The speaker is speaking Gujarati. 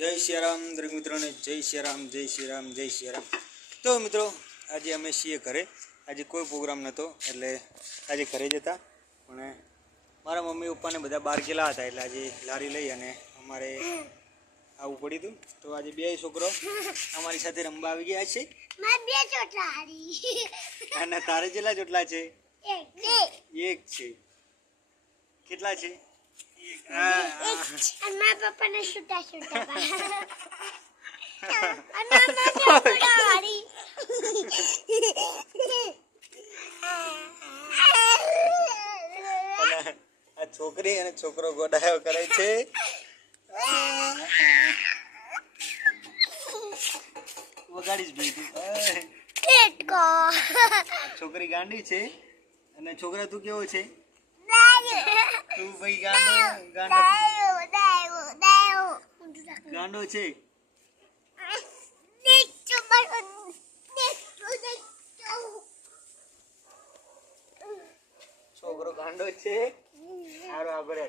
જય સિયારામ દરેક મિત્રોને જય સિયારામ જય સિયારામ જય સિયારામ। તો મિત્રો આજે અમે છીએ ઘરે। આજે કોઈ પ્રોગ્રામ નહોતો એટલે આજે ઘરે જ હતા, પણ મારા મમ્મી પપ્પાને બધા બહાર ગયેલા હતા એટલે આજે લારી લઈ અને અમારે આવવું પડ્યું હતું। તો આજે બે છોકરો અમારી સાથે રમવા આવી ગયા છે। અને તારે કેટલા ચોટલા છે? એક છે। કેટલા છે? પપ્પાને છૂટા છૂટા આ છોકરી અને છોકરો ગોડાયો કરે છે। વગાડીશ ભાઈ છોકરી ગાંડી છે અને છોકરા તું કેવો છે? તું ભાઈ ગાંડો છે। છોકરો ગાંડો છે। સારું આગળ